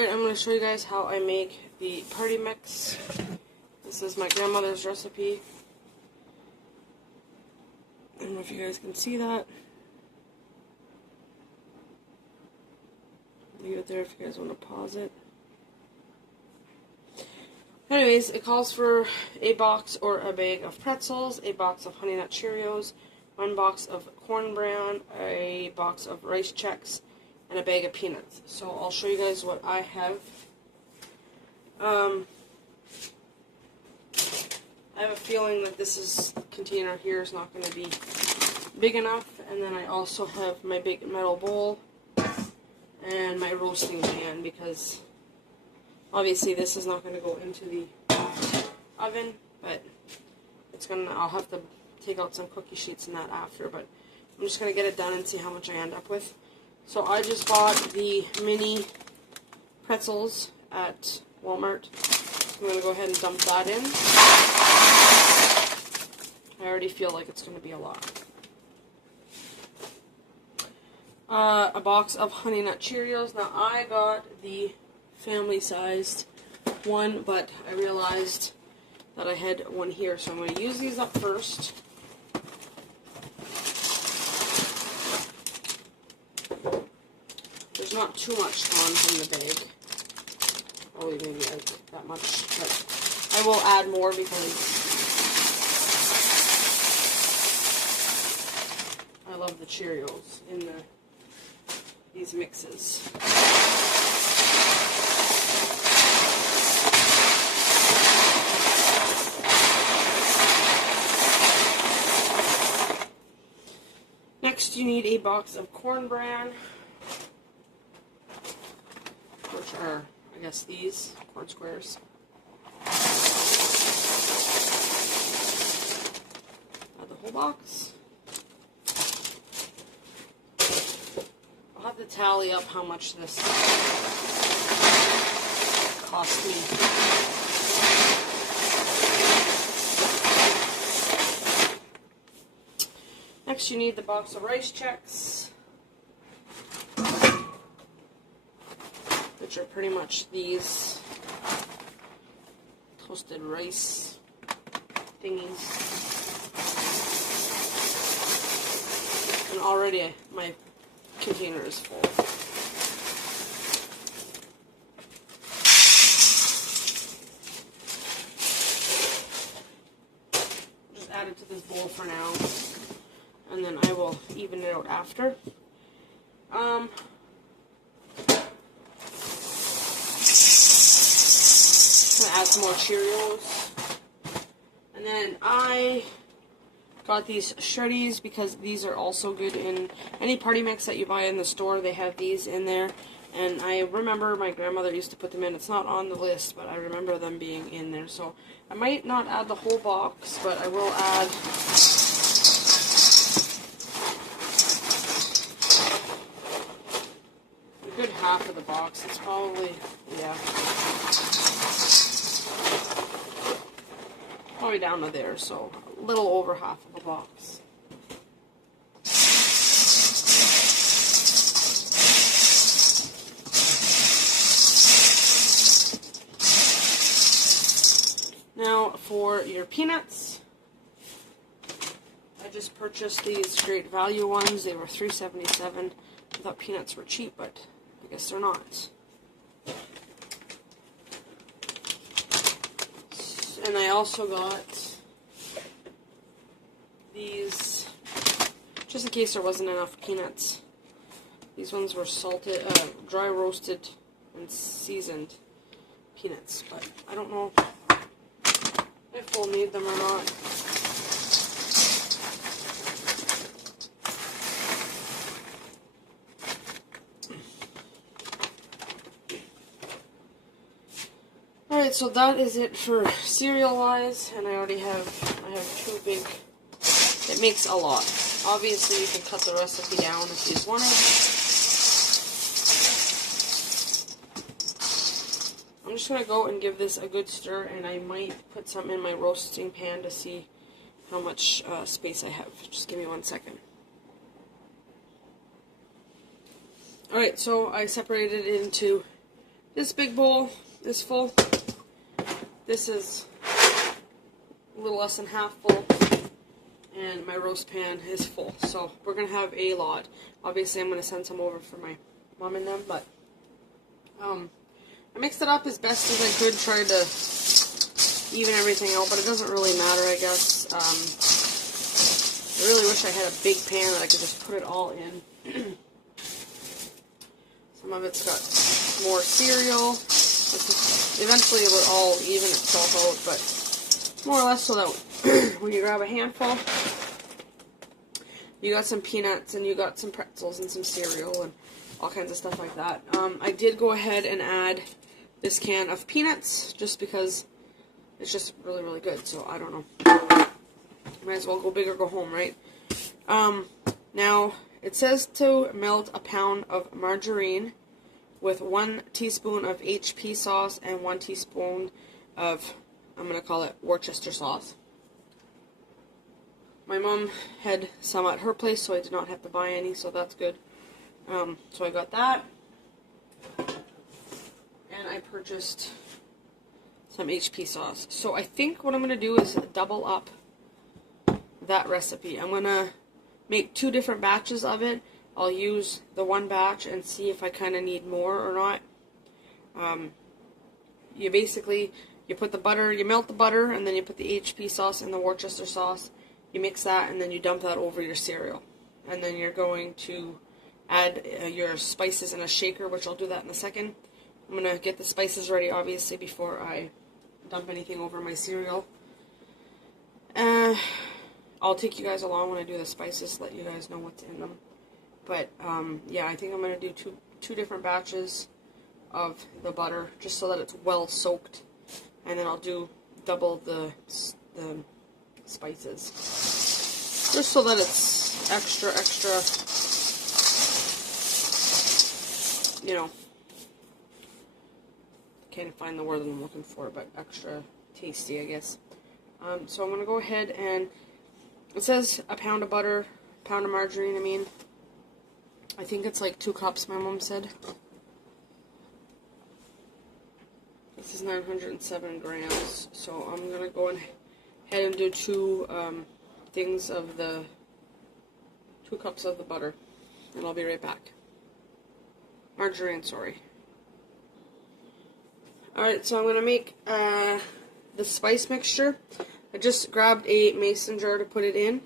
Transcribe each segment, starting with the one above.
Alright, I'm going to show you guys how I make the party mix. This is my grandmother's recipe. I don't know if you guys can see that. Leave it there if you guys want to pause it. Anyways, it calls for a box or a bag of pretzels, a box of Honey Nut Cheerios, 1 box of Corn Bran, a box of Rice Chex, and a bag of peanuts. So I'll show you guys what I have. I have a feeling that this container here is not going to be big enough. And then I also have my big metal bowl and my roasting pan, because obviously this is not going to go into the oven, but I'll have to take out some cookie sheets and that after, but I'm just going to get it done and see how much I end up with. So I just bought the mini pretzels at Walmart. I'm going to go ahead and dump that in. I already feel like it's going to be a lot. A box of Honey Nut Cheerios. Now I got the family-sized one, but I realized that I had one here, so I'm going to use these up first. There's not too much gone from the bag. Probably maybe that much, but I will add more because I love the Cheerios in these mixes. Next, you need a box of Corn Bran, which are, I guess, these corn squares. Add the whole box. I'll have to tally up how much this cost me. Next, you need the box of Rice Chex, which are pretty much these toasted rice thingies. And already my container is full. Just add it to this bowl for now, and then I will even it out after. I'm gonna add some more Cheerios, and then I got these Shreddies because these are also good in any party mix that you buy in the store. They have these in there, and I remember my grandmother used to put them in. It's not on the list, but I remember them being in there. So I might not add the whole box, but I will add a good half of the box. It's probably, yeah, probably down to there, so a little over half of the box. Now for your peanuts, I just purchased these Great Value ones. They were $3.77. I thought peanuts were cheap, but I guess they're not. And I also got these, just in case there wasn't enough peanuts. These ones were salted, dry roasted and seasoned peanuts, but I don't know if we'll need them or not. Alright, so that is it for cereal wise, and I have two big. It makes a lot. Obviously you can cut the recipe down if you wanted. I'm just going to go and give this a good stir, and I might put some in my roasting pan to see how much space I have. Just give me 1 second. Alright, so I separated it into This big bowl is full. This is a little less than half full. And my roast pan is full. So we're going to have a lot. Obviously, I'm going to send some over for my mom and them. But I mixed it up as best as I could. Tried to even everything out. But it doesn't really matter, I guess. I really wish I had a big pan that I could just put it all in. Some of it's got more cereal. Eventually it will all even itself out, but more or less so that when you grab a handful, you got some peanuts and you got some pretzels and some cereal and all kinds of stuff like that. I did go ahead and add this can of peanuts just because it's just really, really good, so I don't know. Might as well go big or go home, right? Now, it says to melt a pound of margarine with 1 teaspoon of HP sauce and 1 teaspoon of, I'm going to call it Worcester sauce. My mom had some at her place, so I did not have to buy any, so that's good. So I got that. And I purchased some HP sauce. So I think what I'm going to do is double up that recipe. I'm going to make 2 different batches of it. I'll use the one batch and see if I kind of need more or not. You put the butter, you melt the butter, and then you put the HP sauce and the Worcester sauce. You mix that, and then you dump that over your cereal. And then you're going to add your spices in a shaker, which I'll do that in a second. I'm going to get the spices ready, obviously, before I dump anything over my cereal. I'll take you guys along when I do the spices, let you guys know what's in them. But, yeah, I think I'm going to do two different batches of the butter, just so that it's well soaked. And then I'll do double the spices. Just so that it's extra, you know, can't find the word that I'm looking for, but extra tasty, I guess. So I'm going to go ahead and, it says a pound of butter, pound of margarine, I mean. I think it's like 2 cups, my mom said. This is 907 grams, so I'm going to go ahead and do 2 things of the 2 cups of the butter, and I'll be right back. Margarine, sorry. Alright, so I'm going to make the spice mixture. I just grabbed a mason jar to put it in,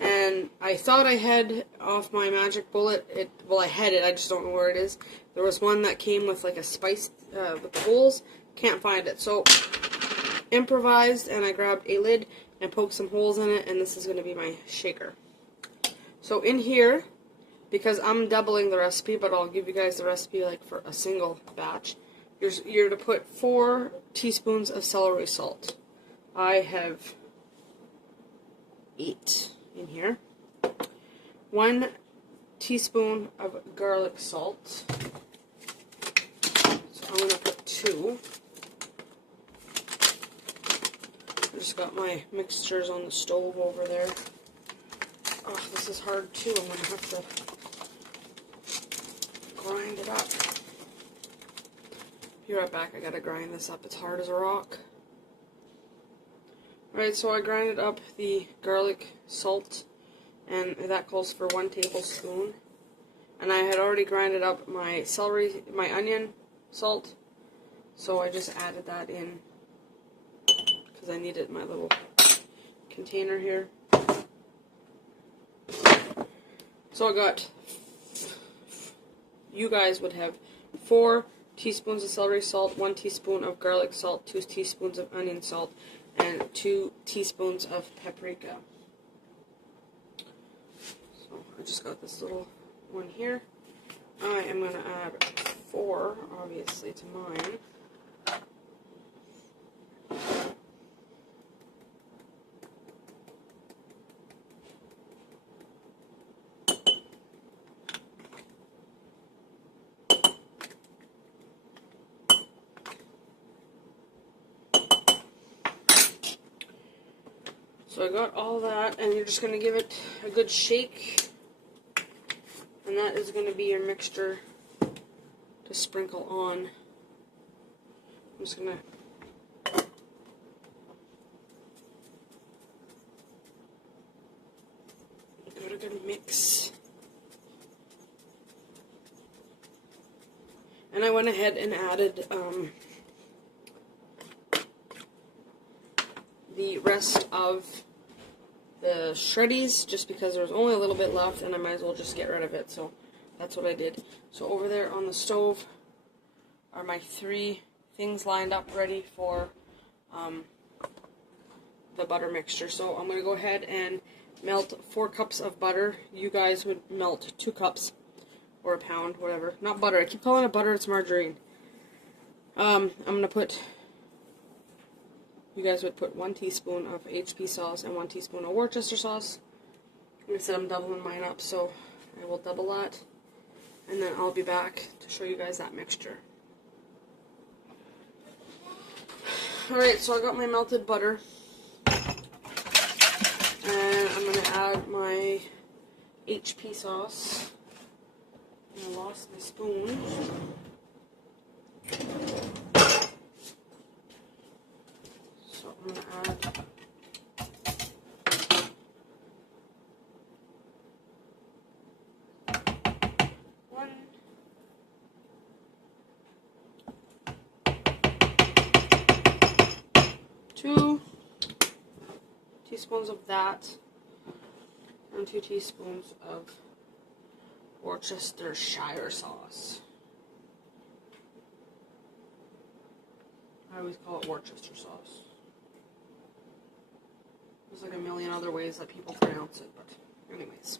and I thought I had off my magic bullet. Well, I had it, I just don't know where it is. There was one that came with like a spice with the holes. Can't find it, so improvised, and I grabbed a lid and poked some holes in it, and this is going to be my shaker. So in here, because I'm doubling the recipe, but I'll give you guys the recipe like for a single batch, you're to put 4 teaspoons of celery salt. I have 8 in here. 1 teaspoon of garlic salt. So I'm going to put 2. I just got my mixtures on the stove over there. Oh, this is hard too. I'm going to have to grind it up. Be right back. I got to grind this up. It's hard as a rock. Alright, so I grinded up the garlic salt, and that calls for 1 tablespoon. And I had already grinded up my celery, my onion salt, so I just added that in because I needed my little container here. So I got, you guys would have 4 teaspoons of celery salt, 1 teaspoon of garlic salt, 2 teaspoons of onion salt, and 2 teaspoons of paprika. So I just got this little one here. I am going to add 4, obviously, to mine. So I got all that, and you're just going to give it a good shake, and that is going to be your mixture to sprinkle on I'm just gonna give it a good mix. And I went ahead and added the rest of the shreddies just because there was only a little bit left and I might as well just get rid of it. So that's what I did. So over there on the stove are my 3 things lined up ready for the butter mixture. So I'm going to go ahead and melt 4 cups of butter. You guys would melt 2 cups or a pound, whatever. Not butter. I keep calling it butter. It's margarine. I'm going to put, you guys would put 1 teaspoon of HP sauce and 1 teaspoon of Worcester sauce. Like I said, I'm doubling mine up, so I will double that. And then I'll be back to show you guys that mixture. Alright, so I got my melted butter. And I'm going to add my HP sauce. And I lost my spoon. So I'm going to add 1, 2 teaspoons of that, and 2 teaspoons of Worcestershire sauce. I always call it Worcester sauce. There's like a million other ways that people pronounce it, but anyways.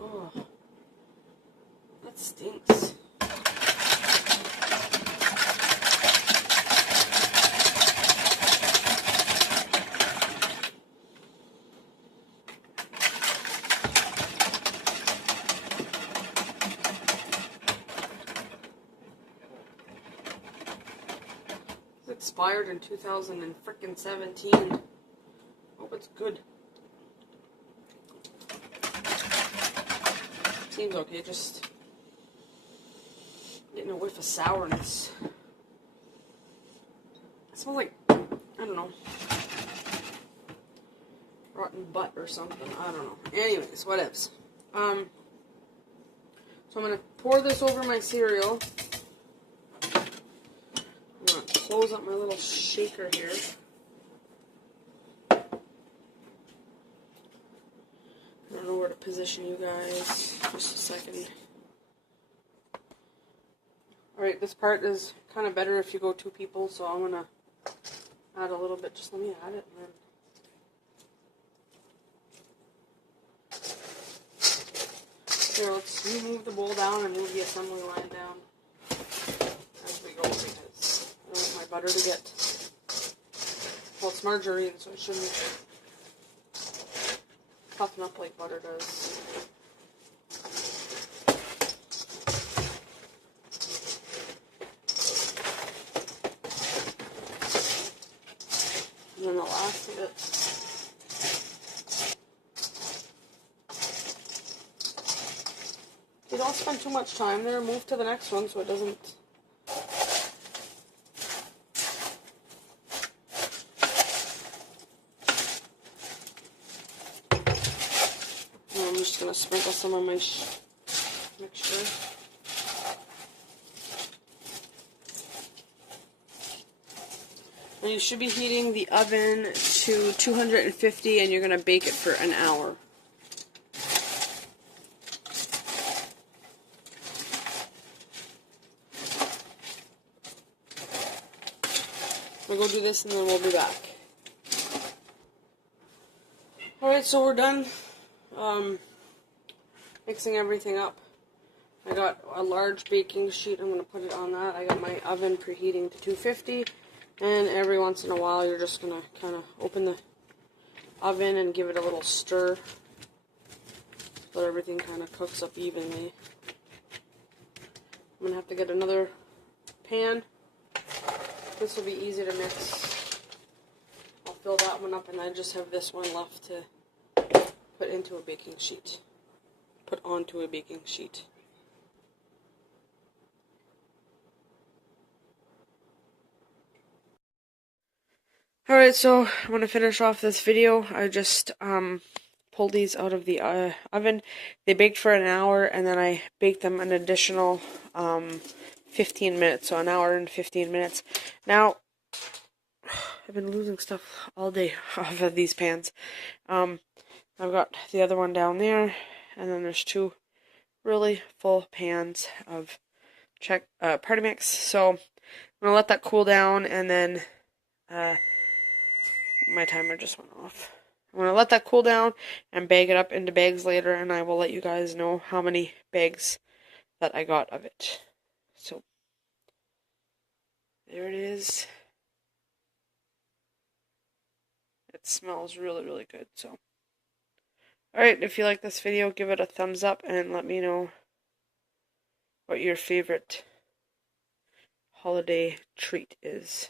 Oh, that stinks. Expired in 2017. Hope it's good. Seems okay, just getting a whiff of sourness. It smells like, I don't know, rotten butt or something. I don't know. Anyways, whatevs. So I'm gonna pour this over my cereal. I'm going to close up my little shaker here. I don't know where to position you guys. Just a second. Alright, this part is kind of better if you go 2 people, so I'm going to add a little bit. Just let me add it. And then here, let's move the bowl down and move the assembly line down as we go, because I want my butter to get, well, it's margarine, so it shouldn't puffing up like butter does. And then the last of it. You don't spend too much time there. Move to the next one so it doesn't. And I'm just going to sprinkle some of my mixture. And you should be heating the oven to 250 and you're going to bake it for an hour. I'll go do this and then we'll be back. Alright, so we're done mixing everything up. I got a large baking sheet. I'm going to put it on that. I got my oven preheating to 250. And every once in a while you're just going to kind of open the oven and give it a little stir so that everything kind of cooks up evenly. I'm going to have to get another pan. This will be easy to mix. I'll fill that one up and I just have this one left to put into a baking sheet. put onto a baking sheet. Alright, so I'm going to finish off this video. I just pulled these out of the oven. They baked for an hour, and then I baked them an additional 15 minutes, so an hour and 15 minutes. Now, I've been losing stuff all day off of these pans. I've got the other one down there, and then there's two really full pans of party mix. So I'm going to let that cool down, and then my timer just went off. I'm going to let that cool down and bag it up into bags later, and I will let you guys know how many bags that I got of it. So, there it is. It smells really, really good, so. Alright, if you like this video, give it a thumbs up and let me know what your favorite holiday treat is.